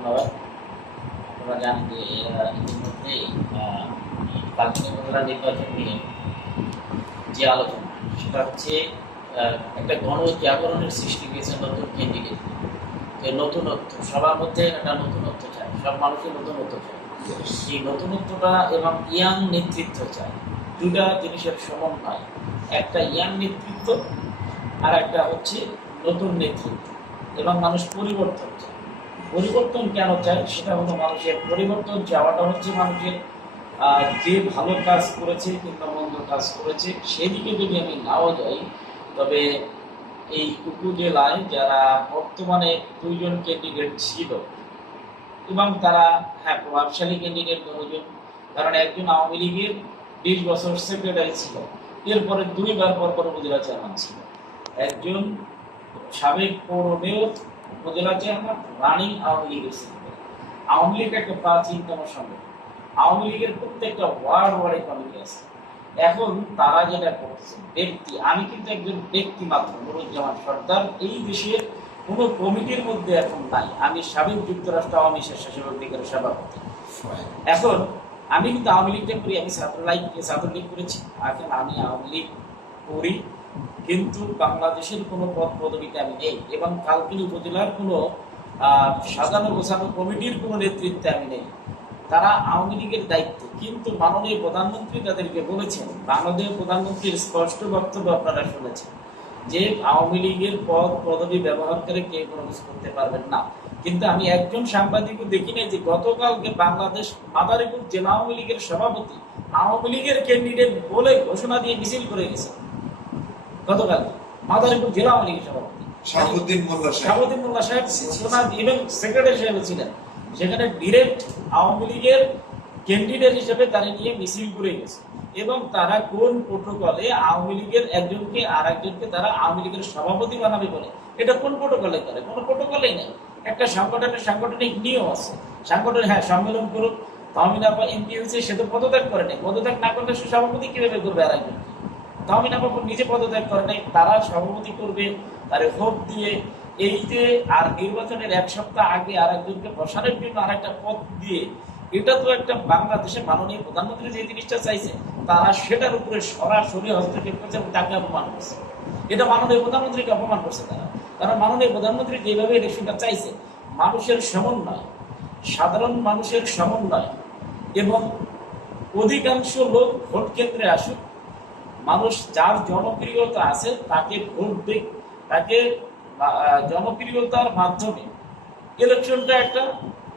ধন্যবাদ আপনারা জানেন যে ইতিমধ্যেই কালচিনি উপজেলা নির্বাচন নিয়ে যে আলোচনা সেটা হচ্ছে একটা গণজাগরণের সৃষ্টি হয়েছে নতুন ক্যান্ডিডেট যে নতুনত্ব সবার মধ্যে একটা নতুনত্ব চায় সব মানুষের নতুনত্ব চায় এই নতুনত্বটা এবং ইয়াং নেতৃত্ব চায় দুটা জিনিসের সমন্বয় একটা ইয়াং নেতৃত্ব আর একটা হচ্ছে নতুন নেতৃত্ব এবং মানুষ পরিবর্তন চায় পরিবর্তন কেন চায় সেটা হলো মানুষের পরিবর্তন চাওয়াটা হচ্ছে মানুষের যে ভালো কাজ করেছে কিংবা মন্দ কাজ করেছে, সেদিকে যদি আমি নাও যাই, তবে এই উপজেলায় যারা বর্তমানে দুইজন ক্যান্ডিডেট ছিল এবং তারা হ্যাঁ প্রভাবশালী ক্যান্ডিডেট দুজন কারণ একজন আওয়ামী লীগের বিশ বছর সেক্রেটারি ছিল, এরপরে দুইবার পর পর উপজেলা চেয়ারম্যান ছিল। একজন সাবেক পৌর মেয়র উপজেলা চেয়ারম্যান রানিং আওয়ামী লীগের আওয়ামী লীগ একটা প্রাচীনতম সংগঠন। আওয়ামী লীগের প্রত্যেকটা ওয়ার্ড ওয়ার্ডে কমিটি আছে। এখন তারা যেটা করছে ব্যক্তি, আমি কিন্তু একজন ব্যক্তি মাত্র, নুরুজ্জামান সর্দার, এই দেশের কোনো কমিটির মধ্যে এখন নাই। আমি সাবেক যুক্তরাষ্ট্র আওয়ামী স্বেচ্ছাসেবক লীগের সভাপতি। এখন আমি কিন্তু আওয়ামী লীগটা করি, আমি ছাত্রলীগ ছাত্রলীগ করেছি। এখন আমি আওয়ামী লীগ করি। কিন্তু বাংলাদেশের কোনো পদ পদবিতে আমি নেই এবং কালকিনি উপজেলার কোনো সাজানো গোছানো কমিটির কোনো নেতৃত্বে আমি নেই। তারা আওয়ামী লীগের দায়িত্বে, কিন্তু মাননীয় প্রধানমন্ত্রী তাদেরকে বলেছেন, মাননীয় প্রধানমন্ত্রীর স্পষ্ট বক্তব্য আপনারা শুনেছেন যে আওয়ামী লীগের পদ পদবি ব্যবহার করে কেউ কোনো কিছু করতে পারবেন না। কিন্তু আমি একজন সাংবাদিকও দেখি নাই যে গতকালকে বাংলাদেশ মাদারীপুর জেলা আওয়ামী লীগের সভাপতি আওয়ামী লীগের ক্যান্ডিডেট বলে ঘোষণা দিয়ে মিছিল করে গেছে। গতকাল মাদারীপুর জেলা আওয়ামী লীগের সভাপতি। শাহাবুদ্দিন মোল্লা সাহেব। শাহাবুদ্দিন মোল্লা সাহেব ইভেন সেক্রেটারি সাহেব ছিলেন। সেখানে ডিরেক্ট আওয়ামী লীগের ক্যান্ডিডেট হিসেবে তারা নিয়ে মিছিল করে গেছে। এবং তারা কোন প্রোটোকলে আওয়ামী লীগের একজনকে আর একজনকে তারা আওয়ামী লীগের সভাপতি বানাবে বলে? এটা কোন প্রোটোকলে করে? কোনো প্রোটোকলেই নেই। একটা সংগঠনের সাংগঠনিক নিয়ম আছে। সাংগঠন হ্যাঁ সম্মেলন করুক। তাহমিনা এমপি হয়েছে সে তো পদত্যাগ করে নেই। পদত্যাগ না করলে সে সভাপতি কীভাবে করবে আর তাহমিনা বাবু নিজে পদত্যাগ করে নাই, তারা সভাপতি করবে, তার ভোট দিয়ে এই যে আর নির্বাচনের এক সপ্তাহ আগে আর একজনকে বসানোর জন্য আর একটা পদ দিয়ে, এটা তো একটা বাংলাদেশের মাননীয় প্রধানমন্ত্রী যে জিনিসটা চাইছে, তারা সেটার উপরে সরাসরি হস্তক্ষেপ করছে এবং তাকে অপমান করছে। এটা মাননীয় প্রধানমন্ত্রীকে অপমান করছে তারা। কারণ মাননীয় প্রধানমন্ত্রী যেভাবে ইলেকশনটা চাইছে, মানুষের সমন্বয়, সাধারণ মানুষের সমন্বয় এবং অধিকাংশ লোক ভোট কেন্দ্রে আসুক মানুষ যার জনপ্রিয়তা আছে তাকে ভোট দিক তাকে জনপ্রিয়তার মাধ্যমে। ইলেকশনটা একটা,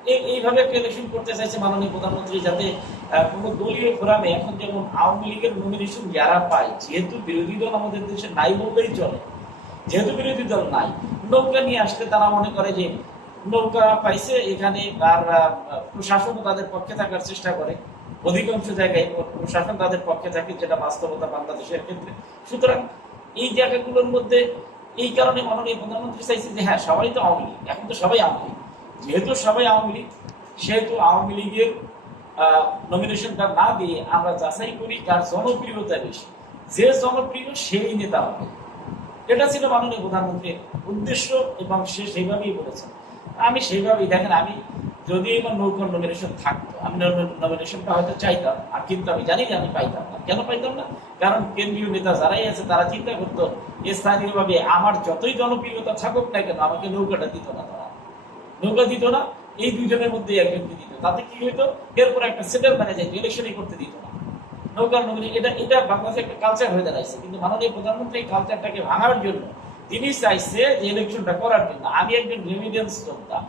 এই- এইভাবে একটা ইলেকশন করতে চাইছে মাননীয় প্রধানমন্ত্রী যাতে কোনো দলীয় ফোরামে এখন যেমন আওয়ামী লীগের নমিনেশন যারা পায়, যেহেতু বিরোধী দল আমাদের দেশে নাই বললেই চলে, যেহেতু বিরোধী দল নাই, নৌকা নিয়ে আসলে তারা মনে করে যে, নৌকা পাইছে, এখানে আর প্রশাসনও তাদের পক্ষে থাকার চেষ্টা করে। অধিকাংশ জায়গায় প্রশাসন তাদের পক্ষে থাকে, যেটা বাস্তবতা বাংলাদেশের ক্ষেত্রে। সুতরাং এই জায়গাগুলোর মধ্যে এই কারণে মাননীয় প্রধানমন্ত্রী চাইছে যে হ্যাঁ সবাই তো আওয়ামী লীগ, এখন তো সবাই আওয়ামী লীগ। যেহেতু সবাই আওয়ামী লীগ, সেহেতু আওয়ামী লীগের নমিনেশনটা না দিয়ে আমরা যাচাই করি যার জনপ্রিয়তা বেশি। যে জনপ্রিয় সেই নেতা হবে। এটা ছিল মাননীয় প্রধানমন্ত্রীর উদ্দেশ্য এবং সে সেইভাবেই বলেছেন। আমি সেইভাবেই, দেখেন, আমি যদি আমার নৌকর নমিনেশন থাকতো আমি নমিনেশনটা হয়তো চাইতাম, আর কিন্তু আমি জানি আমি পাইতাম না। কেন পাইতাম না? কারণ কেন্দ্রীয় নেতা যারাই আছে, তারা চিন্তা করতো স্থানীয়ভাবে আমার যতই জনপ্রিয়তা থাকুক না কেন, আমাকে নৌকাটা দিত না তারা। নৌকা দিত না, এই দুইজনের মধ্যে একজনকে দিত। তাতে কি হইতো? এরপর একটা সেটেল যাইতো ইলেকশনই করতে দিত না। নৌকার নমিনি এটা এটা বাংলাদেশে একটা কালচার হয়ে দাঁড়াইছে, কিন্তু মাননীয় প্রধানমন্ত্রী এই কালচারটাকে ভাঙার জন্য তিনি চাইছে যে ইলেকশনটা করার জন্য। আমি একজন রেমিডেন্স যোদ্ধা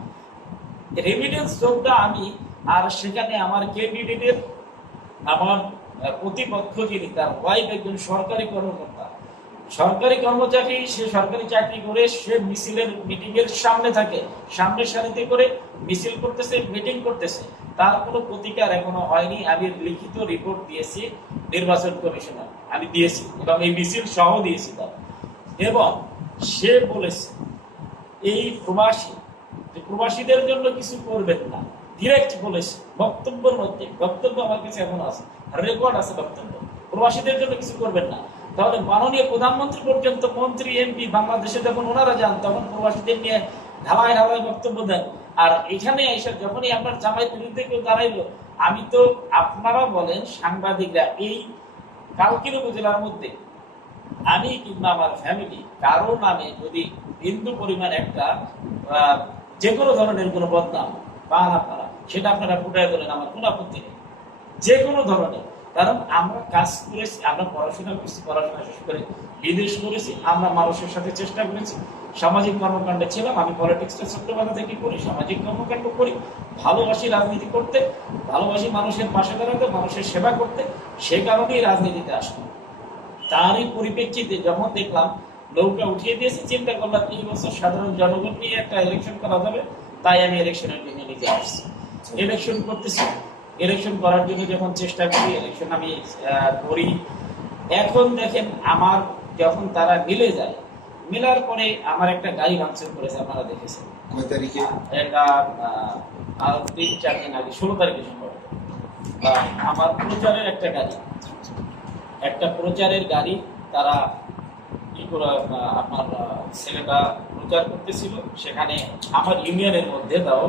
রেমিডেন্স যোগটা আমি, আর সেখানে আমার ক্যান্ডিডেটের আমার প্রতিপক্ষ যিনি তার ওয়াইফ একজন সরকারি কর্মকর্তা। সরকারি কর্মচারী, সে সরকারি চাকরি করে, সে মিছিলের মিটিং এর সামনে থাকে। সামনের সারিতে করে মিছিল করতেছে মিটিং করতেছে। তার কোনো প্রতিকার এখনও হয়নি। আমি লিখিত রিপোর্ট দিয়েছি, নির্বাচন কমিশনার। আমি দিয়েছি, এবং এই মিছিল সহ দিয়েছি তার। এবং সে বলেছে, এই প্রবাসী প্রবাসীদের জন্য কিছু করবেন না। ডিরেক্ট বলেছে, বক্তব্যের মধ্যে, বক্তব্য আমার কাছে এখন আছে রেকর্ড আছে বক্তব্য। প্রবাসীদের জন্য কিছু করবেন না। তাহলে মাননীয় প্রধানমন্ত্রী পর্যন্ত মন্ত্রী এমপি বাংলাদেশে যখন ওনারা যান, তখন প্রবাসীদের নিয়ে ঢালাই ঢালাই বক্তব্য দেন। আর এখানে এসে যখনই আপনার জামাই বিরুদ্ধে কেউ দাঁড়াইলো, আমি তো আপনারা বলেন, সাংবাদিকরা, এই কালকির উপজেলার মধ্যে আমি কিংবা আমার ফ্যামিলি কারও নামে যদি বিন্দু পরিমাণ একটা যে কোনো ধরনের কোনো বদনাম পান আপনারা সেটা আপনারা ফুটাই তোলেন আমার কোনো আপত্তি নেই। যে কোনো ধরনের। কারণ আমরা কাজ করেছি, আমরা পড়াশোনা করেছি, পড়াশোনা শেষ করে বিদেশ করেছি, আমরা মানুষের সাথে চেষ্টা করেছি, সামাজিক কর্মকাণ্ডে ছিলাম, আমি পলিটিক্সটা ছোট্টবেলা থেকে করি, সামাজিক কর্মকাণ্ড করি, ভালোবাসি রাজনীতি করতে, ভালোবাসি মানুষের পাশে দাঁড়াতে, মানুষের সেবা করতে, সে কারণেই রাজনীতিতে আসলাম। তারই পরিপ্রেক্ষিতে যখন দেখলাম নৌকা উঠিয়ে দিয়েছে চিন্তা করলাম এই বছর সাধারণ জনগণ নিয়ে একটা ইলেকশন করা যাবে তাই আমি ইলেকশনের জন্য নিজে আসছি। ইলেকশন করতেছি। ইলেকশন করার জন্য যখন চেষ্টা করি ইলেকশন আমি করি। এখন দেখেন আমার যখন তারা মিলে যায় মিলার পরে আমার একটা গাড়ি ভাঙচুর করেছে আপনারা দেখেছেন। কয় তারিখে? এটা আহ, আর তিন চার দিন আগে ষোলো তারিখে সম্ভবত। আমার প্রচারের একটা গাড়ি। একটা প্রচারের গাড়ি তারা কি করে আপনার ছেলেটা প্রচার করতেছিল। সেখানে আমার ইউনিয়নের মধ্যে তাও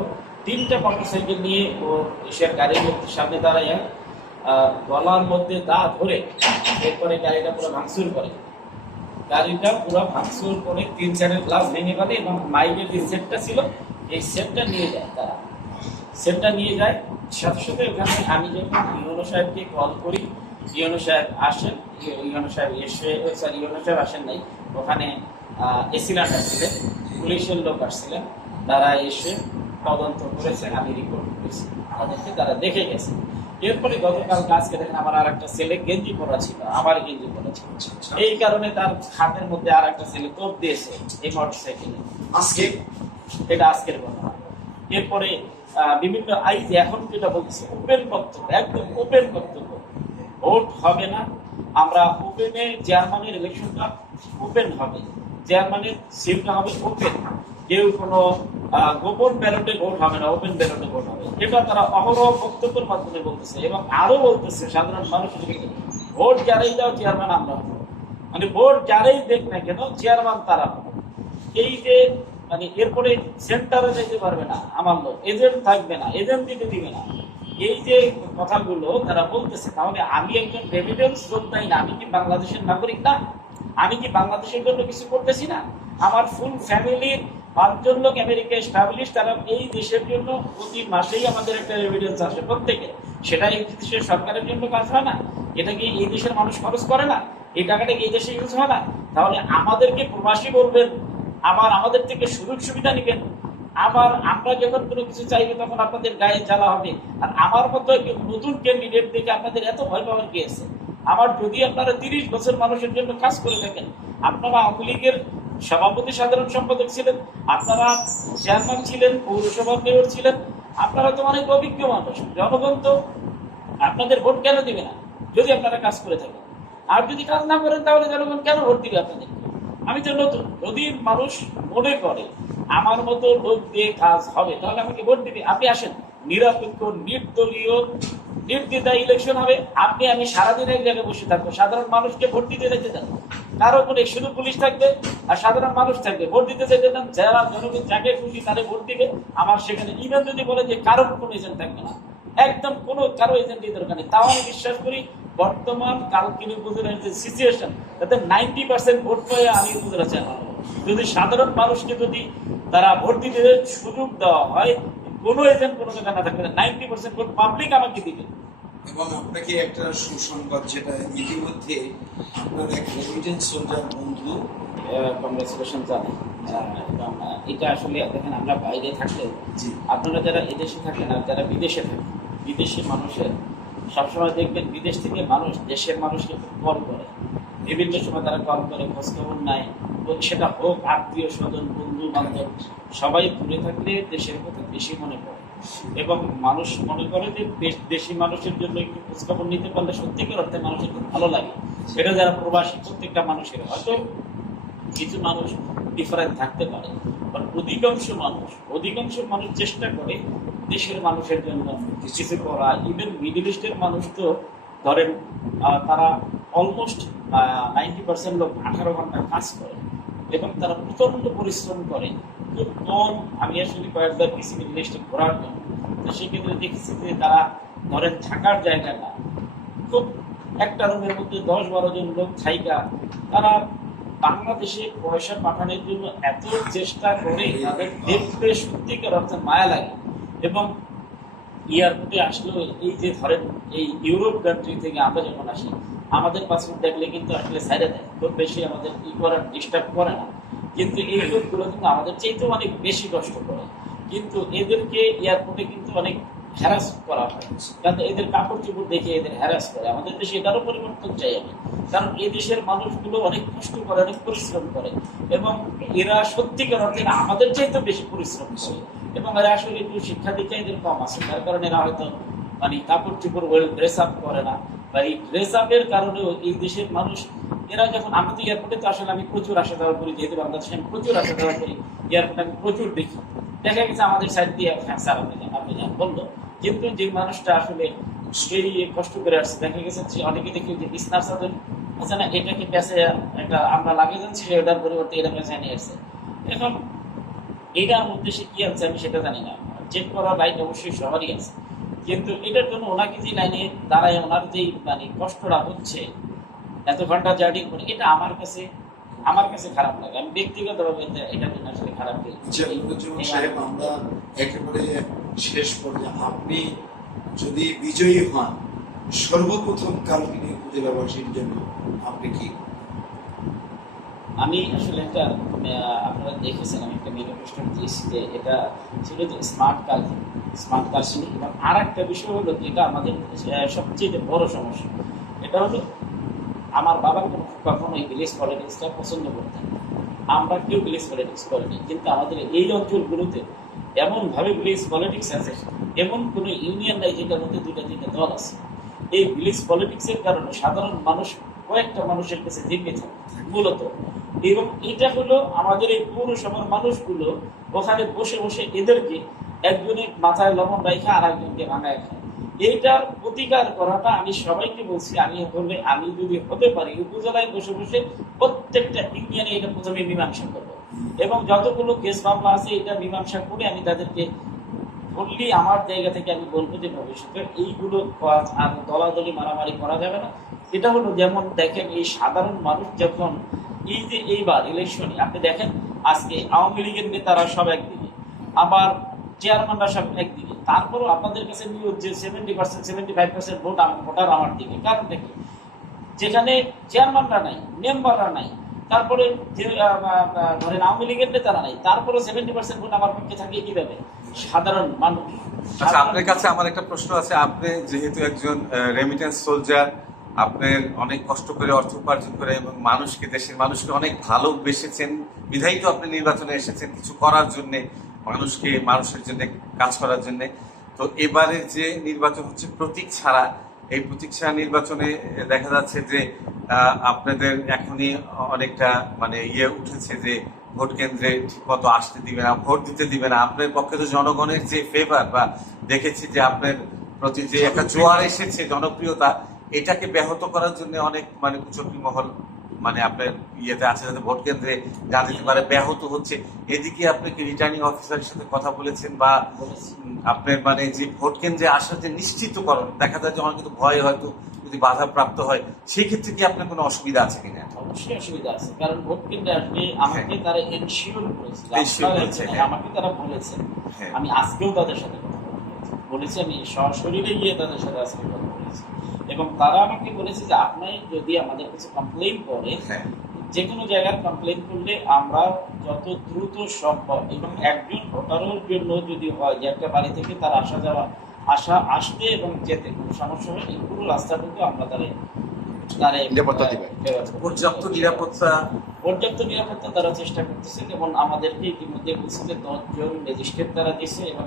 তিনটা মোটরসাইকেল নিয়ে ও এসের গাড়ির মধ্যে সামনে দাঁড়াইয়া গলার মধ্যে দা ধরে এরপরে গাড়িটা পুরো ভাঙচুর করে। গাড়িটা পুরো ভাঙচুর করে তিন চারের গ্লাস ভেঙে ফেলে এবং মাইকের যে সেটটা ছিল, এই সেটটা নিয়ে যায় তারা। সেটটা নিয়ে যায়, সাথে সাথে ওখানে আমি যখন ইউনো সাহেবকে কল করি ইউনো সাহেব আসেন ইউনো সাহেব এসে সরি ইউনো সাহেব আসেন নাই। ওখানে এসিলান্ট আসছিলেন পুলিশের লোক আসছিলেন। তারা এসে তদন্ত করেছেন আমি রিপোর্ট করেছি। তাদেরকে তারা দেখে গেছে। এরপরে গতকাল আজকে দেখেন আমার আর একটা ছেলে গেঞ্জি পরা ছিল আমার গেঞ্জি পরা ছিল। এই কারণে তার হাতের মধ্যে আর একটা ছেলে তোপ দিয়েছে এই মোটর সাইকেলে আজকে? এটা আজকের ঘটনা। এরপরে আহ, বিভিন্ন আই এখন যেটা বলছে ওপেন বক্তব্য একদম ওপেন বক্তব্য। ভোট হবে না। আমরা ওপেনে চেয়ারম্যানের ইলেকশনটা ওপেন হবে। চেয়ারম্যানের সিলটা হবে ওপেন কেউ কোনো গোপন ব্যালটে ভোট হবে না ওপেন ব্যালটে ভোট হবে এটা তারা অহরহ বক্তব্যের মাধ্যমে বলতেছে এবং আরও বলতেছে, সাধারণ মানুষ ভোট যারাই দাও চেয়ারম্যান আমরা। মানে ভোট যারাই দেখ না কেন চেয়ারম্যান তারা এই যে মানে এরপরে সেন্টারে যেতে পারবে না, আমার লোক। এজেন্ট থাকবে না এজেন্ট দিতে দিবে না। এই যে কথাগুলো তারা বলতেছে, তাহলে আমি একজন রেমিডেন্স যোদ্ধাই না, আমি কি বাংলাদেশের নাগরিক না? আমি কি বাংলাদেশের জন্য কিছু করতেছি না? আমার ফুল ফ্যামিলির পাঁচজন লোক আমেরিকা এস্টাবলিশ তারা এই দেশের জন্য প্রতি মাসেই আমাদের একটা রেমিডেন্স আসে প্রত্যেকে। সেটা এই দেশের সরকারের জন্য কাজ হয় না। এটা কি এই দেশের মানুষ খরচ করে না? এই টাকাটা কি এই দেশে ইউজ হয় না? তাহলে আমাদেরকে প্রবাসী বলবেন আবার আমাদের থেকে সুযোগ সুবিধা নেবেন। আবার আমরা যখন কোনো কিছু চাইবে তখন আপনাদের গায়ে জ্বালা হবে। আর আমার মতো নতুন ক্যান্ডিডেট দেখে আপনাদের এত ভয় পাওয়ার কি আছে? আমার যদি আপনারা তিরিশ বছর মানুষের জন্য কাজ করে থাকেন, আপনারা আওয়ামী লীগের সভাপতি সাধারণ সম্পাদক ছিলেন, আপনারা চেয়ারম্যান ছিলেন, পৌরসভার মেয়র ছিলেন, আপনারা তো অনেক অভিজ্ঞ মানুষ, জনগণ তো আপনাদের ভোট কেন দিবে না? যদি আপনারা কাজ করে থাকেন। আর যদি কাজ না করেন তাহলে জনগণ কেন ভোট দিবে আপনাদের আমি তো নতুন যদি মানুষ মনে করে, আমার মতো লোক দিয়ে কাজ হবে, তাহলে আমাকে ভোট দিবে। আপনি আসেন। নিরপেক্ষ, নির্দলীয় নির্দ্বিধায় ইলেকশন হবে। আপনি, আমি সারাদিন এক জায়গায় বসে থাকব। সাধারণ মানুষকে ভোট দিতে যেতে দেন। কারও কোনো শুধু পুলিশ থাকবে আর সাধারণ মানুষ থাকবে। ভোট দিতে যেতে দেন। যারা জনগণ যাকে খুশি তারে ভোট দিবে। আমার সেখানে ইভেন যদি বলে যে কারও কোনো এজেন্ট থাকবে না, একদম কোনো কারও এজেন্টই দরকার নেই। তাও আমি বিশ্বাস করি বর্তমান কালকিনি উপজেলার যে সিচুয়েশন তাতে নাইনটি পার্সেন্ট ভোট পেয়ে আমি উপজেলা হব। যদি সাধারণ মানুষকে যদি তারা ভোট দিতে সুযোগ দেওয়া হয় কোনো এজেন্ট কোনো জায়গা না থাকবে নাইনটি পার্সেন্ট ভোট পাবলিক আমাকে দিবে। এবং আপনাকে একটা সুসংবাদ যেটা ইতিমধ্যে আপনার এক রেমিটেন্স সোলজার বন্ধু কংগ্রেচুলেশন জানাই এবং এটা আসলে দেখেন আমরা বাইরে থাকলে আপনারা যারা এদেশে থাকেন আর যারা বিদেশে থাকেন বিদেশি মানুষের সবসময় দেখবেন বিদেশ থেকে মানুষ, দেশের মানুষকে কল করে। বিভিন্ন সময় তারা কল করে, খোঁজখবর তো সেটা হোক আত্মীয় স্বজন, বন্ধু বান্ধব, সবাই দূরে থাকলে দেশের কথা বেশি মনে পড়ে এবং মানুষ মনে করে যে দেশ- মানুষের জন্য একটু খোঁজখবর নিতে পারলে সত্যিকার অর্থে মানুষের খুব ভালো লাগে। সেটা যারা প্রবাসী, প্রত্যেকটা মানুষের। হয়তো কিছু মানুষ ডিফারেন্ট থাকতে পারে অধিকাংশ মানুষ অধিকাংশ মানুষ চেষ্টা করে দেশের মানুষের জন্য কিছু করা ইভেন মিডিল ইস্টের মানুষ তো ধরেন তারা অলমোস্ট নাইনটি পার্সেন্ট লোক আঠারো ঘণ্টা কাজ করে এবং তারা প্রচণ্ড পরিশ্রম করে। খুব কম, আমি আসলে কয়েকবার পিসিবি লিস্টে ঘোরার জন্য। তো সেক্ষেত্রে দেখেছি যে তারা ধরেন থাকার জায়গা না। খুব একটা রুমের মধ্যে দশ বারো জন লোক থাইকা, তারা বাংলাদেশে পয়সা পাঠানোর জন্য এত চেষ্টা করে, তাদের দেখতে সত্যিকার অর্থে মায়া লাগে। এবং এয়ারপোর্টে আসলেও এই যে ধরেন এই ইউরোপ কান্ট্রি থেকে আমরা যখন আসি, আমাদের পাসপোর্ট দেখলে কিন্তু আসলে সাইডে দেয়। খুব বেশি আমাদের ই করার ডিস্টার্ব করে না। কিন্তু এই লোকগুলো কিন্তু আমাদের চাইতেও অনেক বেশি কষ্ট করে। কিন্তু এদেরকে এয়ারপোর্টে কিন্তু অনেক হ্যারাস করা হয়। কারণ এদের কাপড় চোপড় দেখে এদের হ্যারাস করে। আমাদের দেশে এটারও পরিবর্তন চাই আমি। কারণ এই দেশের মানুষগুলো অনেক কষ্ট করে, অনেক পরিশ্রম করে। এবং এরা সত্যিকার অর্থে আমাদের চাইতে বেশি পরিশ্রম করে। এবং এরা আসলে একটু শিক্ষা দীক্ষা এদের কম আছে। তার কারণে এরা হয়তো মানে কাপড় চোপড় ওয়েল ড্রেস আপ করে না। বা এই ড্রেস আপের কারণেও এই দেশের মানুষ, এরা যখন আমি তো এয়ারপোর্টে তো আসলে আমি প্রচুর আসা যাওয়া করি, যেহেতু বাংলাদেশে আমি প্রচুর আসা যাওয়া করি এয়ারপোর্টে আমি প্রচুর দেখি। দেখা গেছে আমাদের সাইড দিয়ে হ্যাঁ স্যার, আপনি যান আপনি যান, বলল। কিন্তু যে মানুষটা আসলে সেই কষ্ট করে আসছে, দেখা গেছে যে অনেকে দেখি যে বিছনার চাদর আচ্ছা না, এটাকে পেঁচে একটা আমরা লাগিয়ে যাচ্ছি এটার পরিবর্তে এটা পেঁচে নিয়ে আসছে। এখন এটার মধ্যে সে কি আছে আমি সেটা জানি না। চেক করার রাইট অবশ্যই সবারই আছে। কিন্তু এটার জন্য ওনাকে যে লাইনে দাঁড়ায় ওনার যেই মানে কষ্টটা হচ্ছে এত ঘণ্টা জার্নি করে এটা আমার কাছে আমার কাছে খারাপ লাগে। আমি ব্যক্তিগতভাবে এটা- জন্য আসলে খারাপ সাহেব আমরা একেবারে শেষ পর্যায়ে। আপনি যদি বিজয়ী হন সর্বপ্রথম কালকিনি উপজেলাবাসীর জন্য আপনি কি আমি আসলে একটা আপনারা দেখেছেন, আমি একটা ম্যানিফেস্টো দিয়েছি যে এটা ছিল যে স্মার্ট কাল স্মার্ট কালসিনি এবং আর একটা বিষয় হলো যেটা আমাদের সবচেয়ে বড় সমস্যা। এটা হলো আমার বাবা কোনো কখনো এই ভিলেজ পলিটিক্সটা পছন্দ করতেন আমরা কেউ ভিলেজ পলিটিক্স করিনি, কিন্তু আমাদের এই অঞ্চলগুলোতে এমনভাবে ভিলেজ পলিটিক্স আছে, এমন কোনো ইউনিয়ন নাই যেটার মধ্যে দুইটা, তিনটা দল আছে। এই ভিলেজ পলিটিক্সের কারণে সাধারণ মানুষ কয়েকটা মানুষের কাছে জিম্মি থাকে, মূলত। এবং এটা হলো আমাদের এই পৌরসভার মানুষগুলো ওখানে বসে বসে এদেরকে একজনের মাথায় লবণ রাখা আর একজনকে ভাঙায় খায়। এইটার প্রতিকার করাটা আমি সবাইকে বলছি আমি হলে আমি যদি হতে পারি, উপজেলায় বসে বসে প্রত্যেকটা ইউনিয়নে এটা প্রথমে মীমাংসা করব। এবং যতগুলো কেস মামলা আছে, এটা মীমাংসা করে আমি তাদেরকে বললি আমার জায়গা থেকে আমি বলব যে ভবিষ্যতে এইগুলো আর দলাদলি মারামারি করা যাবে না। এটা হলো যেমন দেখেন এই সাধারণ মানুষ যখন এই যে এইবার ইলেকশনে আপনি দেখেন আজকে আওয়ামী লীগের নেতারা সব একদিকে, আবার চেয়ারম্যানরা সব একদিকে। তারপরও আপনাদের কাছে নিউজ যে seventy percent seventy five percent vote voter আমার দিকে। কারণ কি যেখানে চেয়ারম্যানরা নাই মেম্বাররা নাই, তারপরে যে ধরেন আওয়ামী লীগের নেতারা নাই তারপরে সেভেন্টি পার্সেন্ট ভোট আমার পক্ষে থাকে কীভাবে? সাধারণ মানুষ। আচ্ছা আপনার কাছে আমার একটা প্রশ্ন আছে। আপনি যেহেতু একজন রেমিটেন্স সোলজার আপনার অনেক কষ্ট করে অর্থ উপার্জন করে এবং মানুষকে, দেশের মানুষকে অনেক ভালোবেসেছেন বিধায়িত আপনি নির্বাচনে এসেছেন কিছু করার জন্য, মানুষকে, মানুষের জন্য, কাজ করার জন্য। তো এবারে যে নির্বাচন হচ্ছে প্রতীক ছাড়া, এই প্রতীক ছাড়া নির্বাচনে দেখা যাচ্ছে যে আপনাদের এখনই অনেকটা মানে ইয়ে উঠেছে যে, ভোট কেন্দ্রে ঠিক মতো আসতে দিবে না, ভোট দিতে দিবে না। আপনার পক্ষে তো জনগণের যে ফেভার বা দেখেছি যে, আপনার প্রতি যে একটা জোয়ার এসেছে, জনপ্রিয়তা এটাকে ব্যাহত করার জন্য অনেক মানে কুচক্রী মহল মানে আপনার ইয়েতে আছে যাতে ভোট কেন্দ্রে যা দিতে পারে ব্যাহত হচ্ছে। এদিকে আপনি কি রিটার্নিং অফিসারের সাথে কথা বলেছেন বা আপনার মানে যে ভোট কেন্দ্রে আসার যে নিশ্চিতকরণ দেখা যায় যে অনেক কিন্তু ভয় হয়তো যদি বাধা প্রাপ্ত হয় সেই ক্ষেত্রে কি আপনার কোনো অসুবিধা আছে কিনা? অবশ্যই অসুবিধা আছে কারণ ভোট কেন্দ্রে আসলে আমাকে তারা এনশিওর করেছে Ensure করেছে, হ্যাঁ। আমাকে তারা বলেছে। হ্যাঁ। আমি আজকেও তাদের সাথে কথা বলেছি। আমি সশরীরে গিয়ে তাদের সাথে আজকে কথা এবং তারা আমাকে বলেছে যে আপনি যদি আমাদের কাছে কমপ্লেন করে হ্যাঁ। যে কোনো জায়গার কমপ্লেন করলে আমরা যত দ্রুত সম্ভব এবং একজন ভোটারের জন্য যদি হয় যে একটা বাড়ি থেকে তার আসা যাওয়া আসা আসতে এবং যেতে কোনো সমস্যা হয় এই পুরো রাস্তাটুকু আমরা তারে তারে নিরাপত্তা পর্যাপ্ত নিরাপত্তা। পর্যাপ্ত নিরাপত্তা তারা চেষ্টা করতেছে যেমন আমাদেরকে ইতিমধ্যে বলছে যে দশজন ম্যাজিস্ট্রেট তারা দিছে এবং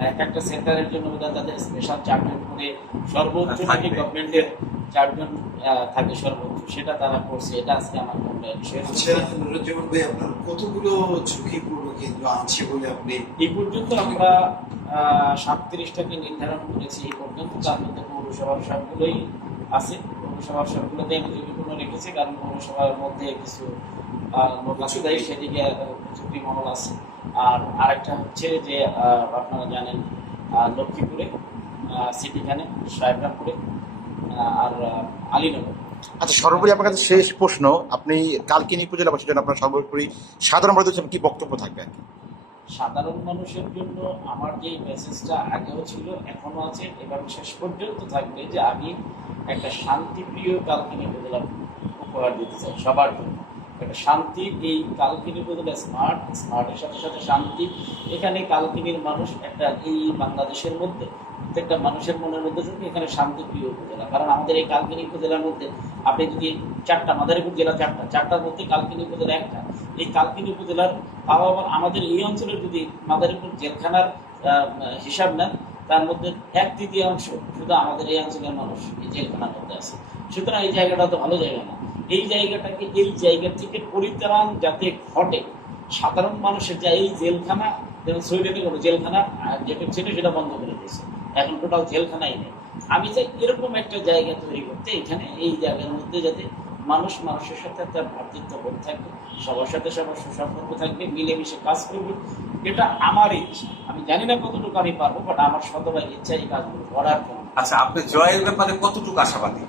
এক একটা সেন্টারের জন্য বোধহয় তাদের স্পেশাল চারজন করে সর্বোচ্চ। নাকি গভর্নমেন্টের চারজন থাকে সর্বোচ্চ সেটা তারা করছে। এটা আজকে আমার মনে আচ্ছা নুরুজ্জামান ভাই আপনার কতগুলো ঝুঁকিপূর্ণ কেন্দ্র আছে বলে আপনি এই পর্যন্ত আমরা সাতত্রিশটাকে নির্ধারণ করেছি। এই পর্যন্ত তার মধ্যে পৌরসভার সবগুলোই আছে। পৌরসভার সবগুলোতে আমি ঝুঁকিপূর্ণ রেখেছি কারণ পৌরসভার মধ্যে কিছু আহ, লোক আছে তাই সেদিকে ঝুঁকি মহল আছে। আর আরেকটা হচ্ছে যে আপনারা জানেন লক্ষ্মীপুরে সিটিখানে সাহেবরামপুরে আর আলীনগর আচ্ছা সর্বোপরি আপনার কাছে শেষ প্রশ্ন আপনি কালকিনি উপজেলাবাসীর জন্য আপনার সর্বোপরি সাধারণ মানুষের জন্য কি বক্তব্য থাকবে আর কি? সাধারণ মানুষের জন্য আমার যে মেসেজটা আগেও ছিল এখনও আছে এবং শেষ পর্যন্ত থাকবে যে আমি একটা শান্তিপ্রিয় কালকিনি উপজেলা উপহার দিতে চাই সবার জন্য একটা শান্তি, এই কালকিনি উপজেলা স্মার্ট, স্মার্টের সাথে সাথে শান্তি, এখানে কালকিনির মানুষ একটা, এই বাংলাদেশের মধ্যে, প্রত্যেকটা মানুষের মনের মধ্যে থাকে এখানে শান্তিপ্রিয় উপজেলা। কারণ আমাদের এই কালকিনি উপজেলার মধ্যে আপনি যদি চারটা মাদারীপুর জেলা চারটা চারটার মধ্যে কালকিনি উপজেলা একটা, এই কালকিনি উপজেলার আবার আমাদের এই অঞ্চলের যদি মাদারীপুর জেলখানার হিসাব নেন তার মধ্যে এক তৃতীয়াংশ শুধু আমাদের এই অঞ্চলের মানুষ এই জেলখানার মধ্যে আছে। সুতরাং এই জায়গাটা তো ভালো জায়গা না। এই জায়গাটাকে, এই জায়গা থেকে পরিত্রাণ যাতে ঘটে, সাধারণ মানুষের যা এই জেলখানা, যেমন সুইডেনে কোনো জেলখানা যেটা ছিল সেটা বন্ধ করে দিয়েছে। এখন টোটাল জেলখানাই নেই। আমি চাই এরকম একটা জায়গা তৈরি করতে, এখানে এই জায়গার মধ্যে যাতে মানুষ মানুষের সাথে একটা ভ্রাতৃত্ববোধ থাকবে সবার সাথে সবার সুসম্পর্ক থাকবে মিলেমিশে কাজ করবে। এটা আমার ইচ্ছা। আমি জানি না কতটুকু আমি পারব বাট আমার শতভাগ ইচ্ছা এই কাজগুলো করার জন্য। আচ্ছা আপনি জয়ের ব্যাপারে কতটুকু আশাবাদী?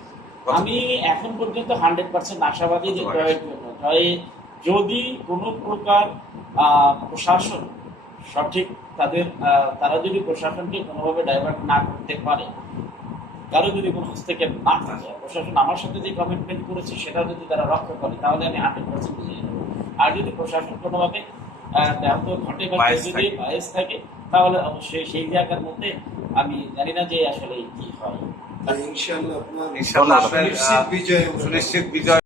আমি এখন পর্যন্ত হান্ড্রেড পার্সেন্ট আশাবাদী যে জয়ের। জন্য। জয়ে যদি কোনো প্রকার প্রশাসন সঠিক তাদের তারা যদি প্রশাসনকে কোনোভাবে ডাইভার্ট না করতে পারে কারও যদি কোনো হস্তক্ষেপ না থাকে প্রশাসন আমার সাথে যে কমিটমেন্ট করেছে সেটা যদি তারা রক্ষা করে তাহলে আমি হান্ড্রেড পার্সেন্ট বুঝিয়ে নেব। আর যদি প্রশাসন কোনোভাবে আহ, ব্যাহত ঘটে বা যদি বায়েস থাকে তাহলে অবশ্যই সেই জায়গার মধ্যে আমি জানি না যে আসলে কি হয়। ইনশাল্লাহ আপনার সুনিশ্চিত বিজয়।